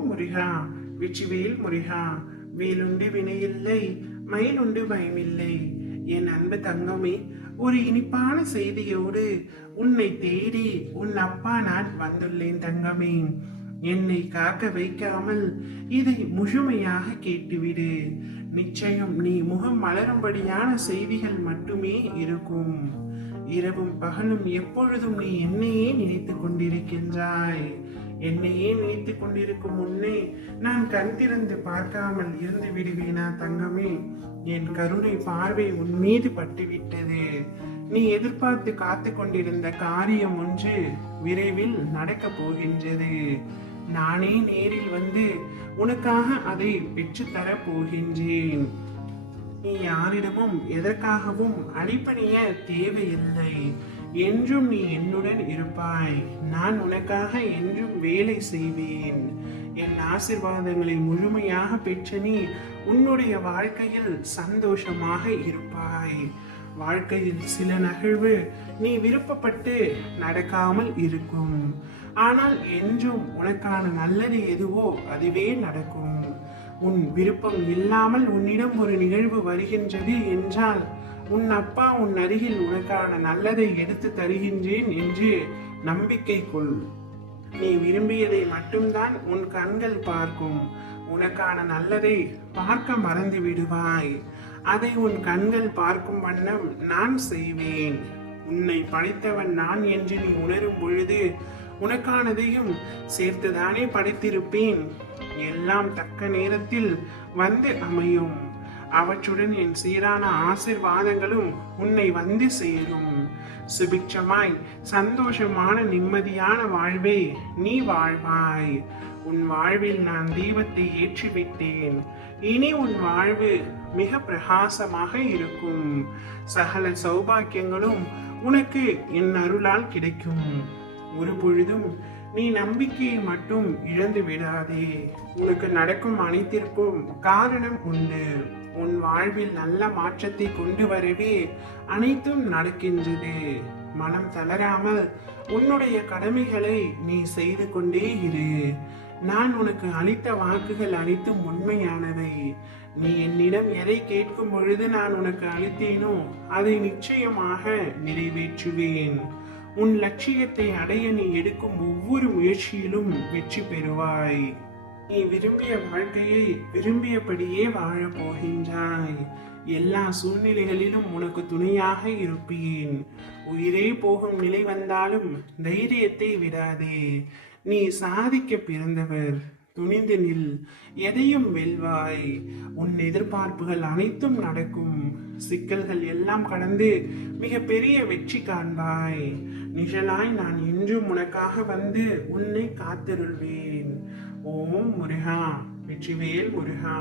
ஓம் முருகா, வெற்றிவேல் முருகா. வேலுண்டு வினையில்லை, மயிலுண்டு பயமில்லை. என் அன்பு தங்கமே, ஒரு இனிப்பான செய்தியோடு உன்னை தேடி உன் அப்பா நான் வந்துள்ளேன் தங்கமே. என்னை காக்க வைக்காமல் இதை முழுமையாக கேட்டுவிடு. நிச்சயம் நீ முகம் மலரும்படியான செய்திகள் மட்டுமே இருக்கும். இரவும் பகலும் எப்பொழுதும் நீ என்னையே நினைத்துக் கொண்டிருக்கின்றாய். என்னையே நினைத்துக் கொண்டிருக்கும் முன்னே நான் கண் திறந்து பார்க்காமல் இருந்து விடுவேனா தங்கமே? என் கருணை பார்வை உன் மீது பட்டுவிட்டது. நீ எதிர்பார்த்து காத்து கொண்டிருந்த காரியம் ஒன்று விரைவில் நடக்கப் போகின்றது. நானே நேரில் வந்து உனக்காக அதை பெற்றுத்தர போகின்றேன். நீ யாரிடமும் எதற்காகவும் அடிபணிய தேவையில்லை. என்றும் நீ என்னுடன் இருப்பாய். நான் உனக்காக என்றும் வேலை செய்வேன். என் ஆசீர்வாதங்களை முழுமையாக பெற்ற நீ உன்னுடைய வாழ்க்கையில் சந்தோஷமாக இருப்பாய். வாழ்க்கையில் சில நகழ்வு நீ விருப்பப்பட்டு நடக்காமல் இருக்கும். ஆனால் என்றும் உனக்கான நல்லது எதுவோ அதுவே நடக்கும். உன் விருப்பம் இல்லாமல் உன்னிடம் ஒரு நிகழ்வு வருகின்றது என்றால் உன் அப்பா உன் அருகில் உனக்கான நல்லதை எடுத்து தருகின்றேன் என்று நம்பிக்கை கொள். நீ விரும்பியதை மட்டும்தான் உன் கண்கள் பார்க்கும். உனக்கான நல்லதை பார்க்க மறந்து விடுவாய். அதை உன் கண்கள் பார்க்கும் வண்ணம் நான் செய்வேன். உன்னை படைத்தவன் நான் என்று நீ உணரும் பொழுது உனக்கானதையும் சேர்த்துதானே படைத்திருப்பேன். எல்லாம் தக்க நேரத்தில் வந்து அமையும். அவற்றுடன் என் சீரான ஆசீர்வாதங்களும் உன்னை வந்து சேரும். சுபிட்சமாய் சந்தோஷமான நிம்மதியான வாழ்வை நீ வாழ்வாய். உன் வாழ்வில் நான் தீபத்தை ஏற்றிவிட்டேன். இனி உன் வாழ்வு மிக பிரகாசமாக இருக்கும். சகல சௌபாக்கியங்களும் உனக்கு என் அருளால் கிடைக்கும். ஒரு பொழுதும் நீ நம்பிக்கையை மட்டும் இழந்து விடாதே. உனக்கு நடக்கும் அனைத்திற்கும் காரணம் உண்டு. உன் வாழ்வில் நல்ல மாற்றத்தை கொண்டு வரவே அனைத்தும் நடக்கின்றது. மனம் தளராமல் உன்னுடைய கடமைகளை நீ செய்து கொண்டே இரு. நான் உனக்கு அளித்த வாக்குகள் அனைத்தும் உண்மையானவை. நீ என்னிடம் எதை கேட்கும் பொழுது நான் உனக்கு அளித்தேனோ அதை நிச்சயமாக நிறைவேற்றுவேன். உன் லட்சியத்தை அடைய நீ எடுக்கும் ஒவ்வொரு முயற்சியிலும் வெற்றி பெறுவாய். நீ விரும்பிய வாழ்க்கையை விரும்பியபடியே வாழப் போகின்றாய். எல்லா சூழ்நிலைகளிலும் உனக்கு துணையாக இருப்பேன். உயிரே போகும் நிலை வந்தாலும் தைரியத்தை விடாதே. நீ சாதிக்க பிறந்தவர். துணிந்து நில். எதையும் வெல்வாய். உன் எதிர்பார்ப்புகள் அனைத்தும் நடக்கும். சிக்கல்கள் எல்லாம் கடந்து மிக பெரிய வெற்றி காண்பாய். நிழலாய் நான் என்றும் உனக்காக வந்து உன்னை காத்திருள்வேன். ஓம் முருகா, வெற்றிவேல் முருகா.